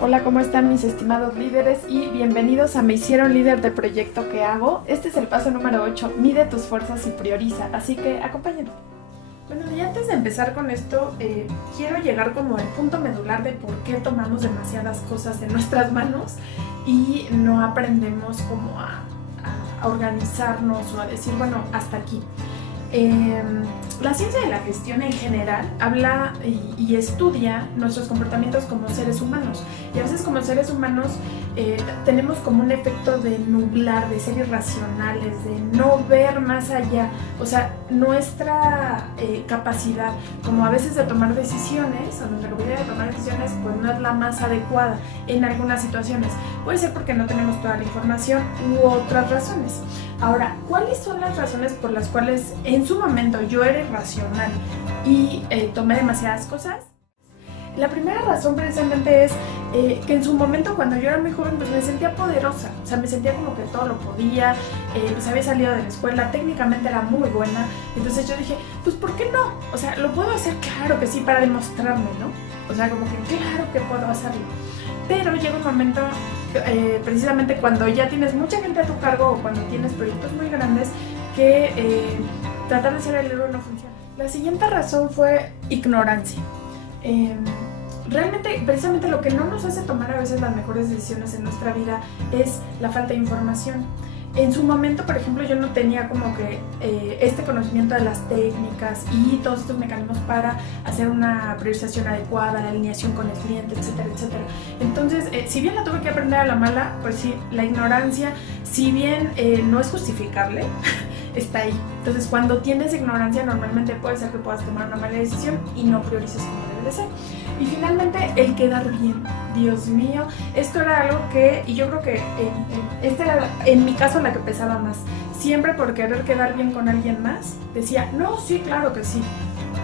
Hola, ¿cómo están mis estimados líderes? Y bienvenidos a Me Hicieron Líder del proyecto que hago. Este es el paso número 8, mide tus fuerzas y prioriza, así que acompáñenme. Bueno, y antes de empezar con esto, quiero llegar como al punto medular de por qué tomamos demasiadas cosas en nuestras manos y no aprendemos como a organizarnos o a decir, bueno, hasta aquí. La ciencia de la gestión en general habla y estudia nuestros comportamientos como seres humanos, y a veces como seres humanos tenemos como un efecto de nublar, de ser irracionales, de no ver más allá. O sea, nuestra capacidad como a veces de tomar decisiones, o nuestra capacidad de tomar decisiones, pues no es la más adecuada en algunas situaciones. Puede ser porque no tenemos toda la información u otras razones. Ahora, ¿cuáles son las razones por las cuales en su momento yo era irracional y tomé demasiadas cosas? La primera razón precisamente es que en su momento, cuando yo era muy joven, pues me sentía poderosa. O sea, me sentía como que todo lo podía, pues había salido de la escuela, técnicamente era muy buena. Entonces yo dije, pues ¿por qué no? O sea, ¿lo puedo hacer? Claro que sí, para demostrarme, ¿no? O sea, como que claro que puedo hacerlo. Pero llega un momento, precisamente cuando ya tienes mucha gente a tu cargo o cuando tienes proyectos muy grandes, que tratar de ser el héroe no funciona. La siguiente razón fue ignorancia. Realmente, precisamente lo que no nos hace tomar a veces las mejores decisiones en nuestra vida es la falta de información. En su momento, por ejemplo, yo no tenía como que este conocimiento de las técnicas y todos estos mecanismos para hacer una priorización adecuada, la alineación con el cliente, etcétera, etcétera. Entonces, si bien la tuve que aprender a la mala, pues sí, la ignorancia, si bien no es justificable, está ahí. Entonces, cuando tienes ignorancia, normalmente puede ser que puedas tomar una mala decisión y no priorices como debe de ser. Y finalmente, el quedar bien. Dios mío, esto era algo que, y yo creo que este era en mi caso la que pesaba más. Siempre por querer quedar bien con alguien más, decía, no, sí, claro que sí.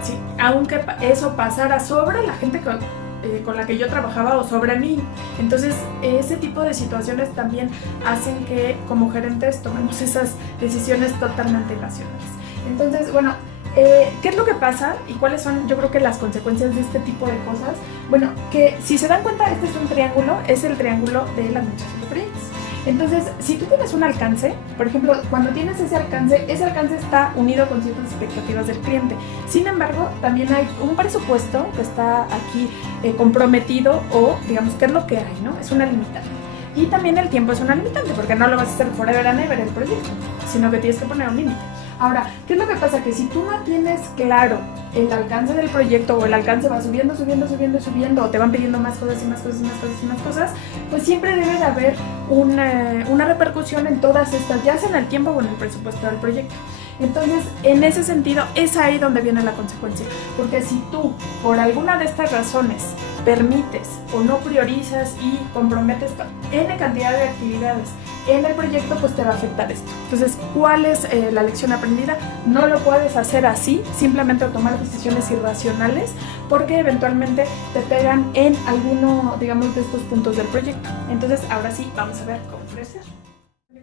Sí, aunque eso pasara sobre la gente con la que yo trabajaba o sobre mí. Entonces, ese tipo de situaciones también hacen que como gerentes tomemos esas decisiones totalmente irracionales. Entonces, bueno, ¿qué es lo que pasa y cuáles son, yo creo que las consecuencias de este tipo de cosas? Bueno, que si se dan cuenta, este es un triángulo, es el triángulo de la administración de proyectos. Entonces, si tú tienes un alcance, por ejemplo, cuando tienes ese alcance está unido con ciertas expectativas del cliente. Sin embargo, también hay un presupuesto que está aquí comprometido, o digamos, ¿qué es lo que hay, no? Es una limitante. Y también el tiempo es una limitante, porque no lo vas a hacer forever and ever el proyecto, sino que tienes que poner un límite. Ahora, ¿qué es lo que pasa? Que si tú no tienes claro el alcance del proyecto, o el alcance va subiendo, o te van pidiendo más cosas y más cosas y más cosas y más cosas, pues siempre debe de haber una repercusión en todas estas, ya sea en el tiempo o en el presupuesto del proyecto. Entonces, en ese sentido, es ahí donde viene la consecuencia. Porque si tú, por alguna de estas razones, permites o no priorizas y comprometes N cantidad de actividades en el proyecto, pues te va a afectar esto. Entonces, ¿cuál es la lección aprendida? No lo puedes hacer así, simplemente tomar decisiones irracionales, porque eventualmente te pegan en alguno, digamos, de estos puntos del proyecto. Entonces, ahora sí, vamos a ver cómo ofrecer.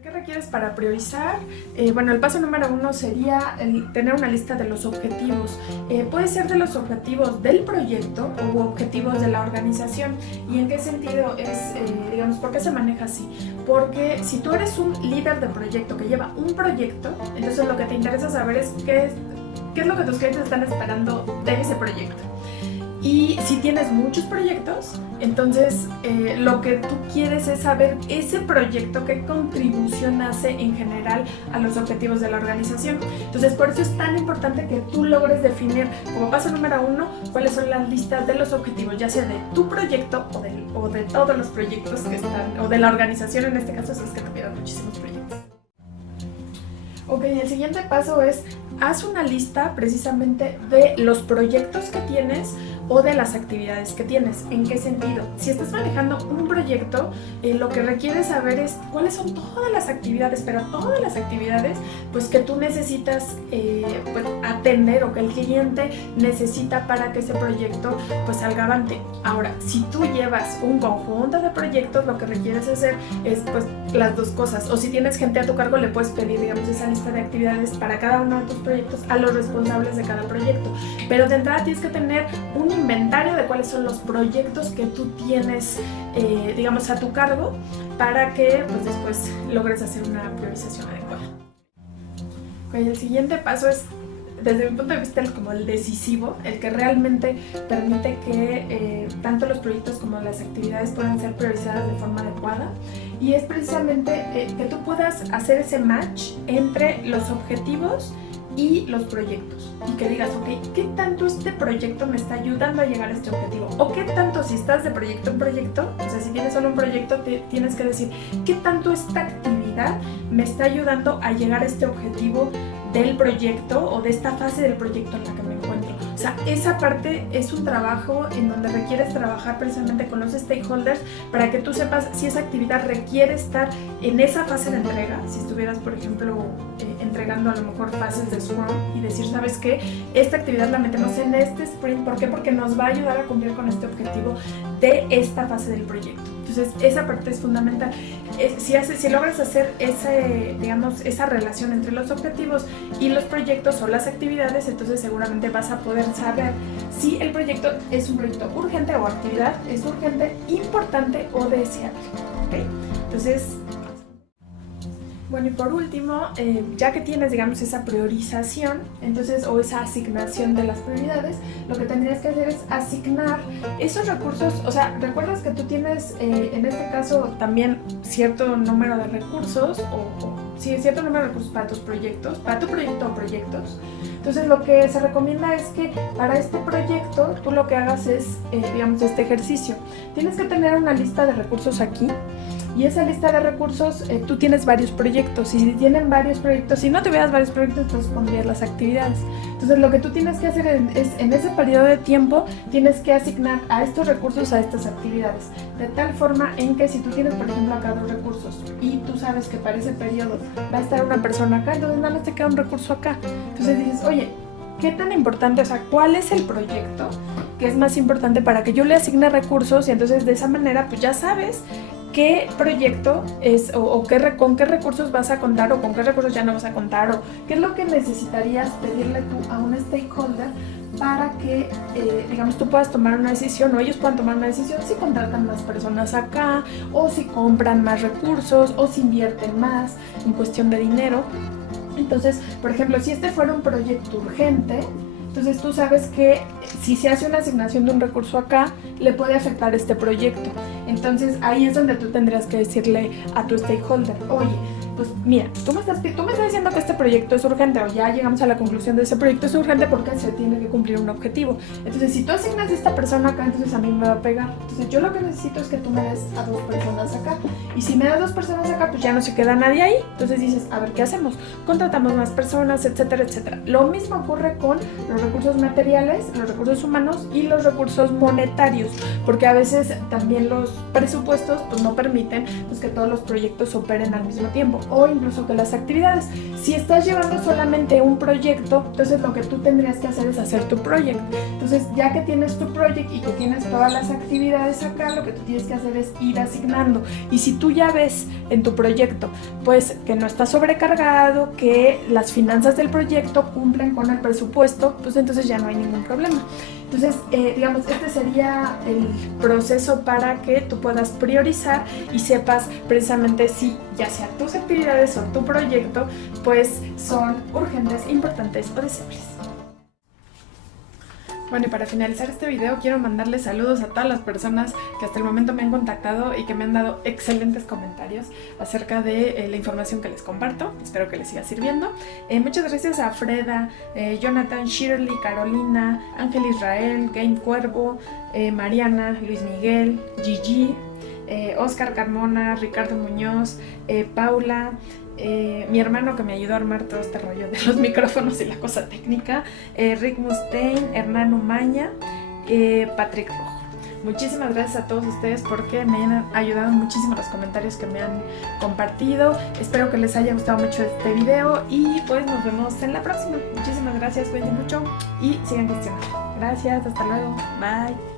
¿Qué requieres para priorizar? Bueno, el paso número 1 sería tener una lista de los objetivos. Puede ser de los objetivos del proyecto o objetivos de la organización. ¿Y en qué sentido es, digamos, por qué se maneja así? Porque si tú eres un líder de proyecto que lleva un proyecto, entonces lo que te interesa saber es qué es lo que tus clientes están esperando de ese proyecto. Y si tienes muchos proyectos, entonces lo que tú quieres es saber ese proyecto qué contribución hace en general a los objetivos de la organización. Entonces, por eso es tan importante que tú logres definir como paso número 1 cuáles son las listas de los objetivos, ya sea de tu proyecto o de todos los proyectos que están, o de la organización en este caso, si es que te pidan muchísimos proyectos. Ok, el siguiente paso es, haz una lista precisamente de los proyectos que tienes o de las actividades que tienes. ¿En qué sentido? Si estás manejando un proyecto proyecto, lo que requiere saber es cuáles son todas las actividades, pero todas las actividades pues que tú necesitas pues, atender o que el cliente necesita para que ese proyecto pues salga avante. Ahora, si tú llevas un conjunto de proyectos, lo que requieres hacer es pues las dos cosas. O si tienes gente a tu cargo, le puedes pedir, digamos, esa lista de actividades para cada uno de tus proyectos a los responsables de cada proyecto. Pero de entrada tienes que tener un inventario de cuáles son los proyectos que tú tienes, digamos, a tu cargo para que pues después logres hacer una priorización adecuada. Okay, el siguiente paso es, desde mi punto de vista, como el decisivo, el que realmente permite que tanto los proyectos como las actividades puedan ser priorizadas de forma adecuada, y es precisamente que tú puedas hacer ese match entre los objetivos y los proyectos, y que digas, ok, ¿qué tanto este proyecto me está ayudando a llegar a este objetivo? O qué tanto, si estás de proyecto en proyecto, o sea, si tienes solo un proyecto, tienes que decir, ¿qué tanto esta actividad me está ayudando a llegar a este objetivo del proyecto o de esta fase del proyecto en la que me encuentro? O sea, esa parte es un trabajo en donde requieres trabajar precisamente con los stakeholders para que tú sepas si esa actividad requiere estar en esa fase de entrega. Si estuvieras, por ejemplo, entregando a lo mejor fases de Scrum y decir, ¿sabes qué? Esta actividad la metemos en este sprint. ¿Por qué? Porque nos va a ayudar a cumplir con este objetivo de esta fase del proyecto. Entonces, esa parte es fundamental. Si logras hacer esa relación entre los objetivos y los proyectos o las actividades, entonces seguramente vas a poder saber si el proyecto es un proyecto urgente o actividad es urgente, importante o deseable. ¿Okay? Entonces, bueno, y por último, ya que tienes, digamos, esa priorización, entonces, o esa asignación de las prioridades, lo que tendrías que hacer es asignar esos recursos. O sea, recuerdas que tú tienes, en este caso, también cierto número de recursos, sí, cierto número de recursos para tus proyectos, para tu proyecto o proyectos. Entonces, lo que se recomienda es que para este proyecto, tú lo que hagas es, digamos, este ejercicio. Tienes que tener una lista de recursos aquí. Y esa lista de recursos, tú tienes varios proyectos, y si tienen varios proyectos, si no tuvieras varios proyectos, entonces pondrías las actividades. Entonces lo que tú tienes que hacer es, en ese periodo de tiempo, tienes que asignar a estos recursos a estas actividades, de tal forma en que si tú tienes, por ejemplo, acá 2 recursos, y tú sabes que para ese periodo va a estar una persona acá, entonces nada más te queda un recurso acá. Entonces dices, oye, ¿qué tan importante? O sea, ¿cuál es el proyecto que es más importante para que yo le asigne recursos? Y entonces de esa manera, pues ya sabes qué proyecto es o con qué recursos vas a contar o con qué recursos ya no vas a contar, o qué es lo que necesitarías pedirle tú a un stakeholder para que, digamos, tú puedas tomar una decisión o ellos puedan tomar una decisión si contratan más personas acá o si compran más recursos o si invierten más en cuestión de dinero. Entonces, por ejemplo, si este fuera un proyecto urgente, entonces tú sabes que si se hace una asignación de un recurso acá, le puede afectar este proyecto. Entonces ahí es donde tú tendrías que decirle a tu stakeholder, oye, pues mira, tú me estás diciendo que este proyecto es urgente, o ya llegamos a la conclusión de ese proyecto es urgente porque se tiene que cumplir un objetivo. Entonces si tú asignas a esta persona acá, entonces a mí me va a pegar. Entonces yo lo que necesito es que tú me des a 2 personas acá. Y si me das 2 personas acá, pues ya no se queda nadie ahí. Entonces dices, a ver, ¿qué hacemos? Contratamos más personas, etcétera, etcétera. Lo mismo ocurre con los recursos materiales, los recursos humanos y los recursos monetarios, porque a veces también los presupuestos pues no permiten pues, que todos los proyectos operen al mismo tiempo, o incluso que las actividades. Si estás llevando solamente un proyecto, entonces lo que tú tendrías que hacer es hacer tu proyecto. Entonces, ya que tienes tu proyecto y que tienes todas las actividades acá, lo que tú tienes que hacer es ir asignando. Y si tú ya ves en tu proyecto, pues que no está sobrecargado, que las finanzas del proyecto cumplen con el presupuesto, pues entonces ya no hay ningún problema. Entonces, digamos, este sería el proceso para que tú puedas priorizar y sepas precisamente si ya sea tus actividades o tu proyecto, pues son urgentes, importantes o deseables. Bueno, y para finalizar este video quiero mandarles saludos a todas las personas que hasta el momento me han contactado y que me han dado excelentes comentarios acerca de la información que les comparto. Espero que les siga sirviendo. Muchas gracias a Freda, Jonathan, Shirley, Carolina, Ángel Israel, Game Cuervo, Mariana, Luis Miguel, Gigi, Oscar Carmona, Ricardo Muñoz, Paula, mi hermano que me ayudó a armar todo este rollo de los micrófonos y la cosa técnica, Rick Mustaine, Hernán Umaña, Patrick Rojo. Muchísimas gracias a todos ustedes porque me han ayudado muchísimo los comentarios que me han compartido. Espero que les haya gustado mucho este video y pues nos vemos en la próxima. Muchísimas gracias, cuídense mucho y sigan gestionando. Gracias, hasta luego, bye.